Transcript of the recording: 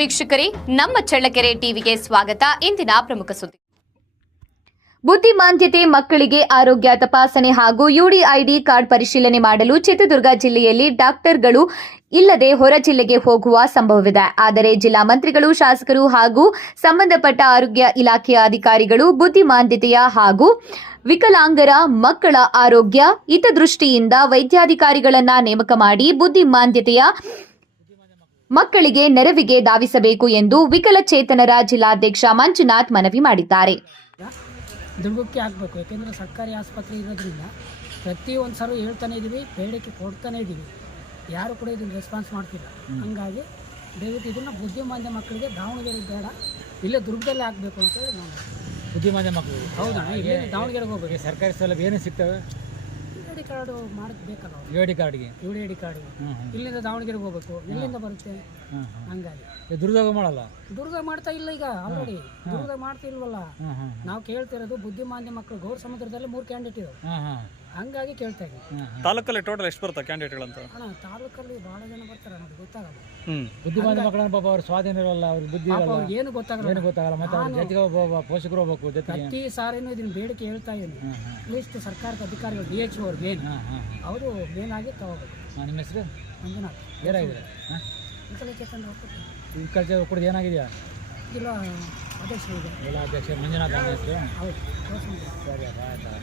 ವೀಕ್ಷಕರೇ, ನಮ್ಮ ಚಳ್ಳಕೆರೆ ಟಿವಿಗೆ ಸ್ವಾಗತ. ಇಂದಿನ ಪ್ರಮುಖ ಸುದ್ದಿ. ಬುದ್ಧಿಮಾಂದ್ಯತೆ ಮಕ್ಕಳಿಗೆ ಆರೋಗ್ಯ ತಪಾಸಣೆ ಹಾಗೂ ಯುಡಿಐಡಿ ಕಾರ್ಡ್ ಪರಿಶೀಲನೆ ಮಾಡಲು ಚಿತ್ರದುರ್ಗ ಜಿಲ್ಲೆಯಲ್ಲಿ ಡಾಕ್ಟರ್ಗಳು ಇಲ್ಲದೆ ಹೊರ ಜಿಲ್ಲೆಗೆ ಹೋಗುವ ಸಂಭವವಿದೆ. ಆದರೆ ಜಿಲ್ಲಾ ಮಂತ್ರಿಗಳು, ಶಾಸಕರು ಹಾಗೂ ಸಂಬಂಧಪಟ್ಟ ಆರೋಗ್ಯ ಇಲಾಖೆಯ ಅಧಿಕಾರಿಗಳು ಬುದ್ಧಿಮಾಂದ್ಯತೆಯ ಹಾಗೂ ವಿಕಲಾಂಗರ ಮಕ್ಕಳ ಆರೋಗ್ಯ ಹಿತದೃಷ್ಟಿಯಿಂದ ವೈದ್ಯಾಧಿಕಾರಿಗಳನ್ನ ನೇಮಕ ಮಾಡಿ ಬುದ್ಧಿಮಾಂದ್ಯತೆಯ ಮಕ್ಕಳಿಗೆ ನೆರವಿಗೆ ಧಾವಿಸಬೇಕು ಎಂದು ವಿಕಲಚೇತನರ ಜಿಲ್ಲಾಧ್ಯಕ್ಷ ಮಂಜುನಾಥ್ ಮನವಿ ಮಾಡಿದ್ದಾರೆ. ದುರ್ಗಕ್ಕೆ ಆಗಬೇಕು. ಯಾಕೆಂದರೆ ಸರ್ಕಾರಿ ಆಸ್ಪತ್ರೆ ಇರೋದ್ರಿಂದ ಪ್ರತಿಯೊಂದು ಸಲ ಹೇಳ್ತಾನೆ ಇದ್ದೀವಿ, ಬೇಡಿಕೆ ಕೊಡ್ತಾನೆ ಇದ್ದೀವಿ, ಯಾರು ಕೂಡ ಇದನ್ನು ರೆಸ್ಪಾನ್ಸ್ ಮಾಡ್ತಿಲ್ಲ. ಹಂಗಾಗಿ ದಯವಿಟ್ಟು ಇದನ್ನು ಬುದ್ಧಿಮಾಂದ್ಯ ಮಕ್ಕಳಿಗೆ ದಾವಣಗೆರೆ ಬೇಡ, ಇಲ್ಲೇ ದುರ್ಗದಲ್ಲೇ ಆಗಬೇಕು ಅಂತೇಳಿ ನಾನು. ಬುದ್ಧಿಮಾಂದ್ಯ ಮಕ್ಕಳು ಹೌದಾ? ಇಲ್ಲೇ ದಾವಣಗೆರೆಗೆ ಹೋಗ್ಬೇಕು. ಸರ್ಕಾರಿ ಸೌಲಭ್ಯ ಏನು ಸಿಗ್ತವೆ? ಯುಡಿ ಕಾರ್ಡು ಮಾಡಬೇಕಲ್ಲ, ಯುಡಿ ಕಾರ್ಡ್ಗೆ ಇಲ್ಲಿಂದ ದಾವಣಗೆರೆಗೆ ಹೋಗ್ಬೇಕು, ಎಲ್ಲಿಂದ ಬರುತ್ತೆ? ಹಂಗಾಗಿ ದುರ್ದಾಗ ಮಾಡಲ್ಲ, ದುರ್ಗ ಮಾಡ್ತಾ ಇಲ್ಲ. ಈಗ ಆಲ್ರೆಡಿ ದುರ್ಗ ಮಾಡ್ತಾ ಇಲ್ವಲ್ಲ. ನಾವು ಕೇಳ್ತಿರೋದು ಬುದ್ಧಿಮಾಂದ್ಯ ಮಕ್ಕಳು ಗೌರ್ ಸಮುದ್ರದಲ್ಲಿ 3 ಕ್ಯಾಂಡಿಡೇಟ್ ಇದಾವೆ. ಹಂಗಾಗಿ ಕೇಳ್ತಾ ಇದ್ದೀವಿ. ತಾಲೂಕಲ್ಲಿ ಟೋಟಲ್ ಎಷ್ಟು ಬರುತ್ತೆ ಕ್ಯಾಂಡಿಡೇಟ್ಗಳಂತ? ಅಣ್ಣ, ತಾಲೂಕಲ್ಲಿ ಭಾಳ ಜನ ಬರ್ತಾರೆ, ನಮ್ಗೆ ಗೊತ್ತಾಗಲ್ಲ. ಬುದ್ಧಿಮಾಂದ್ಯ ಮಕ್ಕಳನ್ನ ಪಾಪ ಅವ್ರ ಸ್ವಾಧೀನ ಇರಲ್ಲ, ಅವ್ರ ಬುದ್ಧಿ ಏನು ಗೊತ್ತಾಗಲ್ಲ. ಮತ್ತೆ ಅವ್ರ ಜೊತೆಗೆ ಒಬ್ಬ ಪೋಷಕರು ಹೋಗ್ಬೇಕು ಜೊತೆಗೆ. ಪ್ರತಿ ಸಾರಿನೂ ಇದನ್ನ ಬೇಡಿಕೆ ಹೇಳ್ತಾ ಇದ್ದೀನಿ. ಅಟ್ಲೀಸ್ಟ್ ಸರ್ಕಾರದ ಅಧಿಕಾರಿಗಳು DHO ಅವ್ರು ಮೇನ್, ಅವರು ಮೇನ್ ಆಗಿ ತಗೋಬೇಕು. ನಿಮ್ಮ ಹೆಸರು ಮಂಜುನಾಥ್. ಏನಾಗಿದೆ? ವಿಕಲಚೇತನ ಒಕ್ಕೂಟದ ಏನಾಗಿದೆಯಾ? ಜಿಲ್ಲಾ ಅಧ್ಯಕ್ಷರು ಇದೆ. ಜಿಲ್ಲಾ ಅಧ್ಯಕ್ಷ ಮಂಜುನಾಥ್ ಹೆಸರು. ಹೌದು. ಸರಿ, ಆಯ್ತಾ.